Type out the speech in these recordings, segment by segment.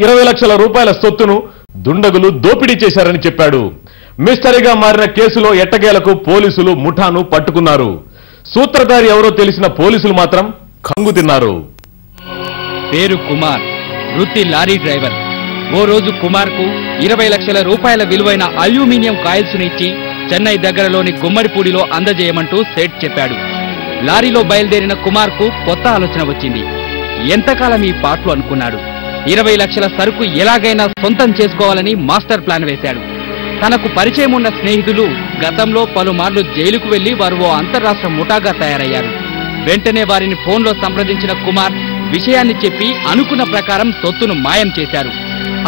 20 లక్షల రూపాయల సొత్తును దుండగులు దోపిడీ చేశారని చెప్పాడు. మిస్టరీగా మారిన కేసులో ఎట్టకేలకు పోలీసులు ముఠాను పట్టుకున్నారు. సూత్రధారి ఎవరో తెలిసిన పోలీసులు మాత్రం కంగు తిన్నారు. పేరు కుమార్, వృత్తి లారీ డ్రైవర్. ఓ రోజు కుమార్ కు 20 లక్షల రూపాయల విలువైన అల్యూమినియం కాయిల్స్ ఇచ్చి చెన్నై దగ్గరలోని గుమ్మడిపూడిలో అందజేయమంటూ సేట్ చెప్పాడు. లారీలో బయలుదేరిన కుమార్ కు కొత్త ఆలోచన వచ్చింది. ఎంతకాలం ఈ పాటలు అనుకున్నాడు. 20 లక్షల సరుకు ఎలాగైనా సొంతం చేసుకోవాలని మాస్టర్ ప్లాన్ వేశాడు. తనకు పరిచయం ఉన్న స్నేహితులు గతంలో పలుమార్లు జైలుకు వెళ్లి వారు ఓ అంతర్రాష్ట్ర ముఠాగా తయారయ్యారు. వెంటనే వారిని ఫోన్లో సంప్రదించిన కుమార్ విషయాన్ని చెప్పి అనుకున్న ప్రకారం సొత్తును మాయం చేశారు.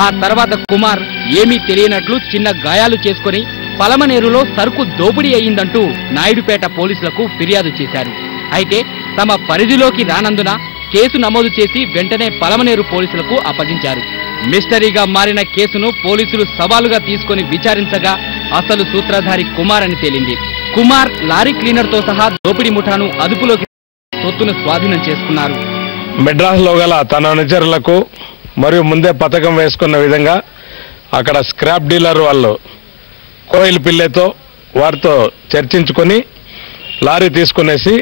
ఆ తర్వాత కుమార్ ఏమీ తెలియనట్లు చిన్న గాయాలు చేసుకుని పలమనేరులో సరుకు దోపిడీ అయ్యిందంటూ నాయుడుపేట పోలీసులకు ఫిర్యాదు చేశారు. అయితే తమ పరిధిలోకి రానందున కేసు నమోదు చేసి వెంటనే పలమనేరు పోలీసులకు అప్పగించారు. మిస్టరీగా మారిన కేసును పోలీసులు సవాలుగా తీసుకుని విచారించగా అసలు సూత్రధారి కుమార్ అని తేలింది. కుమార్ లారీ క్లీనర్ తో సహా దోపిడీ ముఠాను అదుపులోకి సొత్తును స్వాధీనం చేసుకున్నారు. మెడ్రాస్ లో గల తన అనుచరులకు మరియు ముందే పథకం వేసుకున్న విధంగా అక్కడ స్క్రాప్ డీలర్ వాళ్ళు కోయిల్ పిల్లెతో వారితో చర్చించుకొని లారీ తీసుకునేసి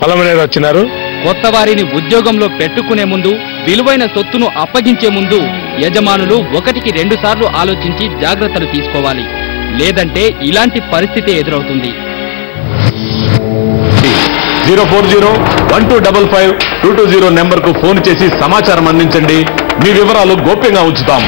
పలమనేరు వచ్చినారు. కొత్త వారిని ఉద్యోగంలో పెట్టుకునే ముందు, విలువైన సొత్తును అప్పగించే ముందు యజమానులు 1కి 2 సార్లు ఆలోచించి జాగ్రత్తలు తీసుకోవాలి. లేదంటే ఇలాంటి పరిస్థితి ఎదురవుతుంది. 040-1255-220 నెంబర్కు ఫోన్ చేసి సమాచారం అందించండి. మీ వివరాలు గోప్యంగా ఉంచుతాం.